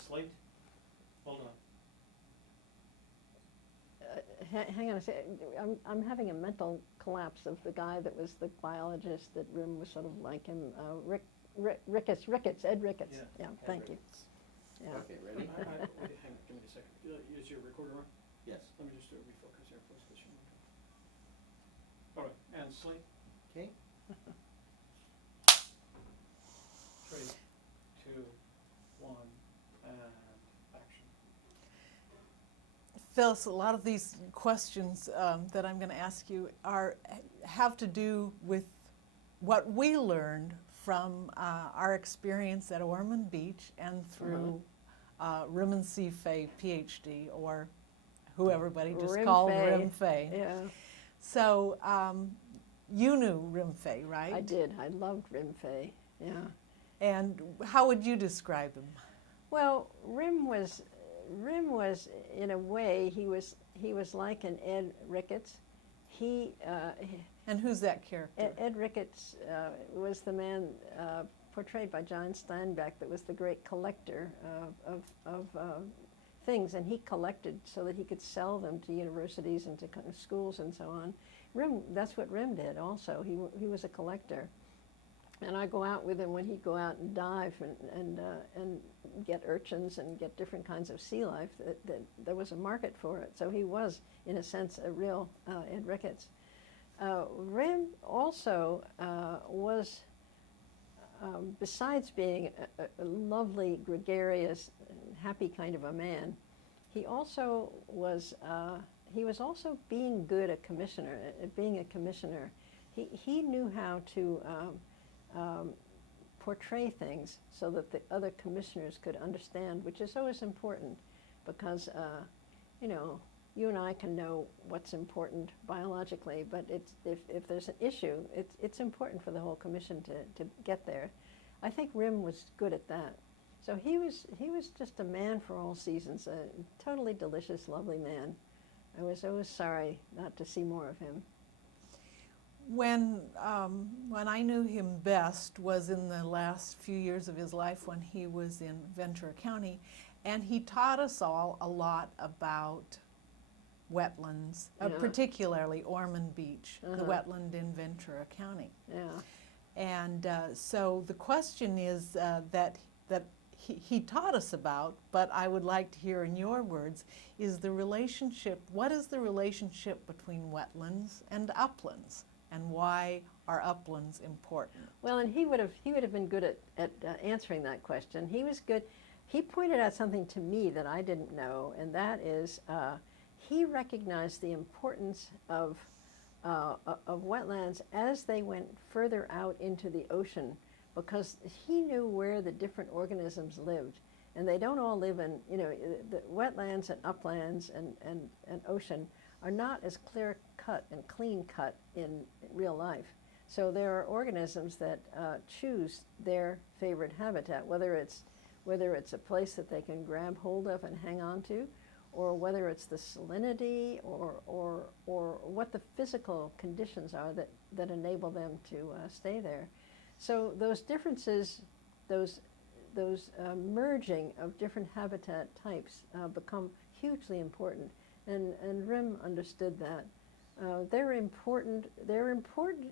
slate. Hold on. Hang on a second. I'm having a mental collapse of the guy that was the biologist that Rim was sort of like him. Ricketts, Ed Ricketts. Yeah, Thank you. Yeah. Okay, ready? Wait, hang on, give me a second. Is your recorder on? Yes. Let me just do a refocus here, please. All right, and slate. Okay. 3, 2, 1, and action. Phyllis, a lot of these questions that I'm going to ask you have to do with what we learned from our experience at Ormond Beach and through Rim Fay, PhD, or who everybody just called Rim Fay. Yeah. So you knew Rim Fay, right? I did. I loved Rim Fay. Yeah. And how would you describe him? Well, Rim was in a way he was like an Ed Ricketts. And who's that character? Ed Ricketts was the man portrayed by John Steinbeck that was the great collector of things, and he collected so that he could sell them to universities and to schools and so on. That's what Rim did also. He was a collector. And I go out with him when he'd go out and dive and get urchins and get different kinds of sea life. That there was a market for it. So he was, in a sense, a real Ed Ricketts. Rim also was, besides being a lovely, gregarious, happy kind of a man, he also was being good at being a commissioner. He knew how to portray things so that the other commissioners could understand, which is always important because, you and I can know what's important biologically, but if there's an issue, it's important for the whole commission to get there. I think Rim was good at that. So he was just a man for all seasons, a totally delicious, lovely man. I was always sorry not to see more of him. When I knew him best was in the last few years of his life when he was in Ventura County, and he taught us all a lot about wetlands, particularly Ormond Beach, the wetland in Ventura County. Yeah. And so the question is that he taught us about, but I would like to hear in your words, what is the relationship between wetlands and uplands? And why are uplands important? Well, and he would have been good at answering that question. He was good. He pointed out something to me that I didn't know, and that is he recognized the importance of wetlands as they went further out into the ocean, because he knew where the different organisms lived, and they don't all live in the wetlands and uplands and ocean are not as clear-cut and clean-cut in real life. So there are organisms that choose their favorite habitat, whether it's a place that they can grab hold of and hang on to, or whether it's the salinity or what the physical conditions are that enable them to stay there. So those differences, those merging of different habitat types become hugely important. And Rim understood that. They're important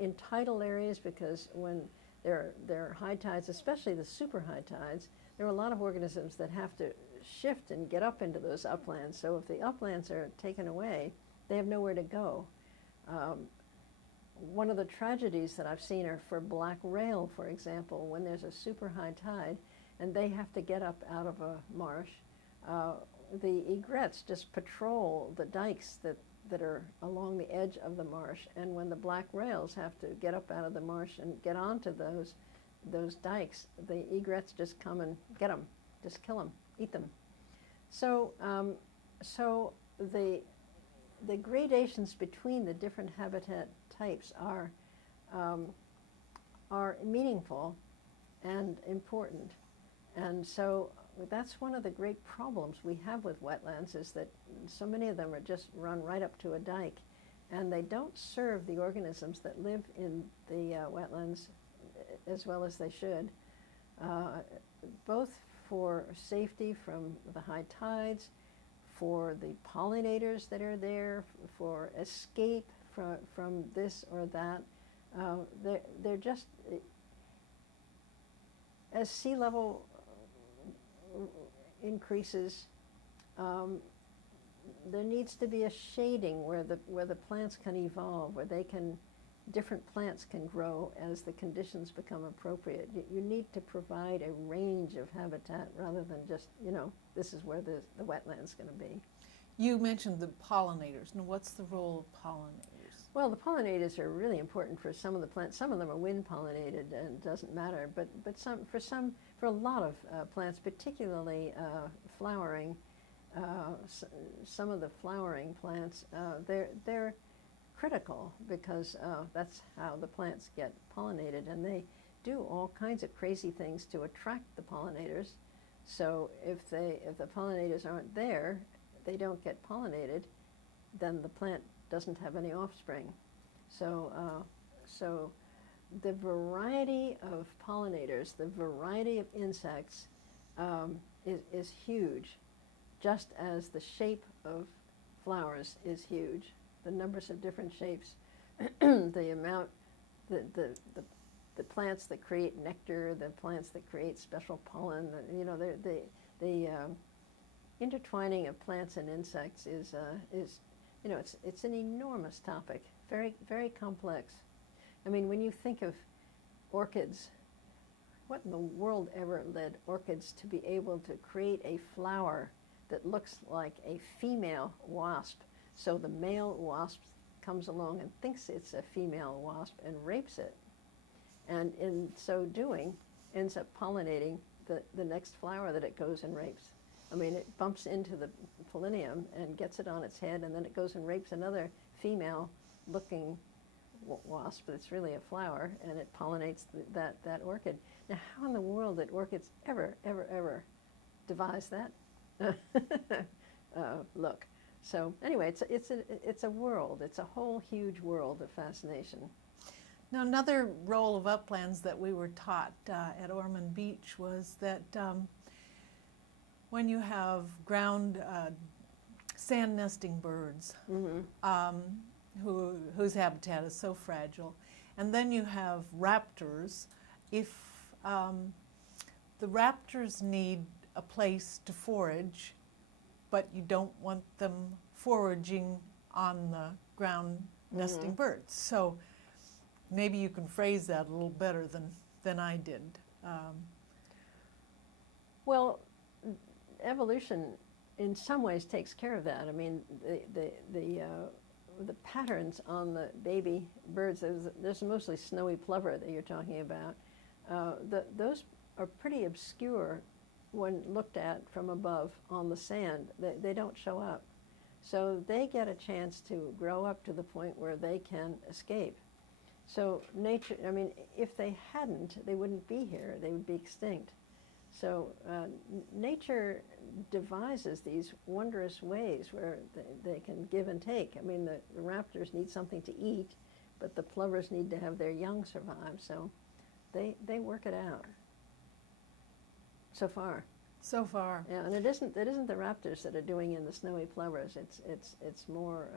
in tidal areas because when there are high tides, especially the super high tides, there are a lot of organisms that have to shift and get up into those uplands. So if the uplands are taken away, they have nowhere to go. One of the tragedies that I've seen are for black rail, for example, when there's a super high tide and they have to get up out of a marsh. The egrets just patrol the dikes that are along the edge of the marsh, and when the black rails have to get up out of the marsh and get onto those dikes, the egrets just come and get them, just kill them, eat them. So the gradations between the different habitat types are meaningful and important, and so that's one of the great problems we have with wetlands, is that so many of them are just run right up to a dike, and they don't serve the organisms that live in the wetlands as well as they should, both for safety from the high tides, for the pollinators that are there, for escape from this or that. They're just, as sea level increases, there needs to be a shading where the plants can evolve, where different plants can grow as the conditions become appropriate. You need to provide a range of habitat rather than just, this is where the wetland's going to be. You mentioned the pollinators. Now, what's the role of pollinators? Well, the pollinators are really important for some of the plants. Some of them are wind pollinated and it doesn't matter, but for a lot of plants, particularly flowering, some of the flowering plants, they're critical because that's how the plants get pollinated, and they do all kinds of crazy things to attract the pollinators. So if the pollinators aren't there, they don't get pollinated, then the plant doesn't have any offspring. So the variety of pollinators, the variety of insects is huge, just as the shape of flowers is huge. The numbers of different shapes, the amount, the plants that create nectar, the plants that create special pollen, the intertwining of plants and insects is it's an enormous topic, very, very complex. I mean, when you think of orchids, what in the world ever led orchids to be able to create a flower that looks like a female wasp? So the male wasp comes along and thinks it's a female wasp and rapes it. And in so doing, ends up pollinating the next flower that it goes and rapes. I mean, it bumps into the pollinium and gets it on its head, and then it goes and rapes another female-looking wasp, but it's really a flower, and it pollinates that orchid. Now, how in the world did orchids ever devise that look? So anyway, it's a world. It's a whole huge world of fascination. Now, another role of uplands that we were taught at Ormond Beach was that when you have ground sand nesting birds, whose habitat is so fragile, and then you have raptors, if the raptors need a place to forage, but you don't want them foraging on the ground nesting birds. So maybe you can phrase that a little better than I did. Well, evolution in some ways takes care of that. I mean, the patterns on the baby birds, there's mostly snowy plover that you're talking about. Those are pretty obscure when looked at from above on the sand. They don't show up. So they get a chance to grow up to the point where they can escape. So nature, I mean, if they hadn't, they wouldn't be here. They would be extinct. So nature devises these wondrous ways where they can give and take. I mean, the raptors need something to eat, but the plovers need to have their young survive. So they work it out. So far. So far. Yeah, and it isn't the raptors that are doing in the snowy plovers. It's more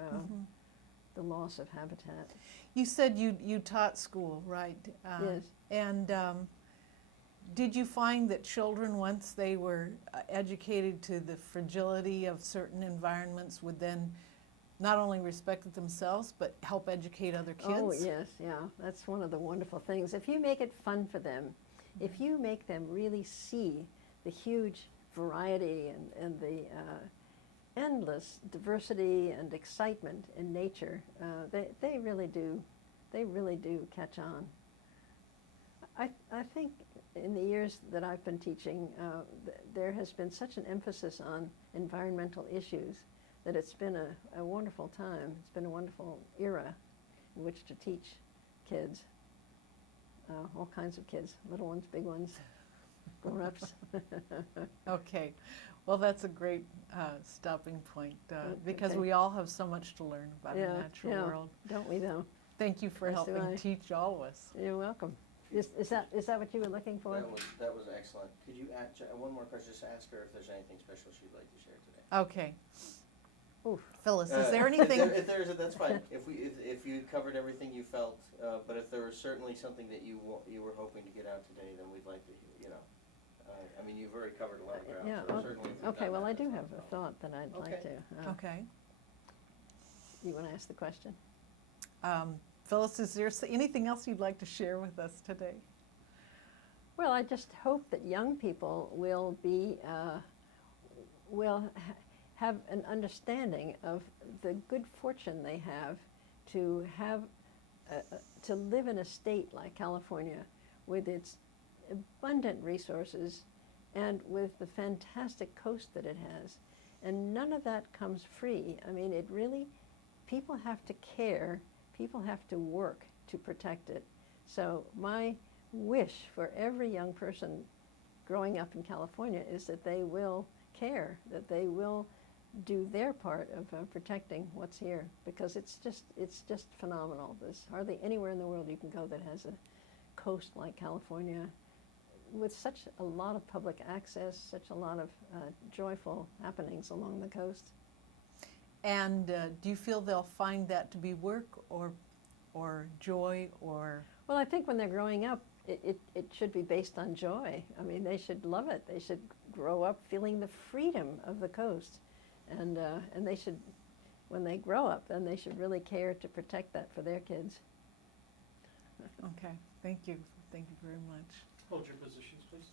the loss of habitat. You said you taught school, right? Yes. And did you find that children, once they were educated to the fragility of certain environments, would then not only respect it themselves, but help educate other kids? Oh, yes, yeah. That's one of the wonderful things. If you make it fun for them, if you make them really see the huge variety and the endless diversity and excitement in nature, they really do catch on. I think in the years that I've been teaching, there has been such an emphasis on environmental issues that it's been a wonderful time. It's been a wonderful era in which to teach kids, all kinds of kids, little ones, big ones, grown-ups. Okay. Well, that's a great stopping point because okay. we all have so much to learn about the natural world. Don't we, though? Thank you for Yes, do helping I. teach all of us. You're welcome. Is that what you were looking for? That was excellent. Could you add, one more question, just ask her if there's anything special she'd like to share today? Okay. Oof. Phyllis, is there anything? If there's that's fine. If you covered everything you felt, but if there was certainly something that you were hoping to get out today, then we'd like to, I mean, you've already covered a lot of ground. Yeah, so certainly if you've okay, done well, that, I do that's have no a problem. thought that I'd like Okay. to. Okay. You want to ask the question? Phyllis, is there anything else you'd like to share with us today? Well, I just hope that young people will be, have an understanding of the good fortune they have, to live in a state like California with its abundant resources and with the fantastic coast that it has. And none of that comes free. I mean, it really, people have to care, people have to work to protect it. So my wish for every young person growing up in California is that they will care, that they will do their part of protecting what's here, because it's just phenomenal. There's hardly anywhere in the world you can go that has a coast like California, with such a lot of public access, such a lot of joyful happenings along the coast. And do you feel they'll find that to be work or joy or? Well, I think when they're growing up, it should be based on joy. I mean, they should love it. They should grow up feeling the freedom of the coast. And they should, when they grow up, then they should really care to protect that for their kids. Okay, thank you. Thank you very much. Hold your positions, please.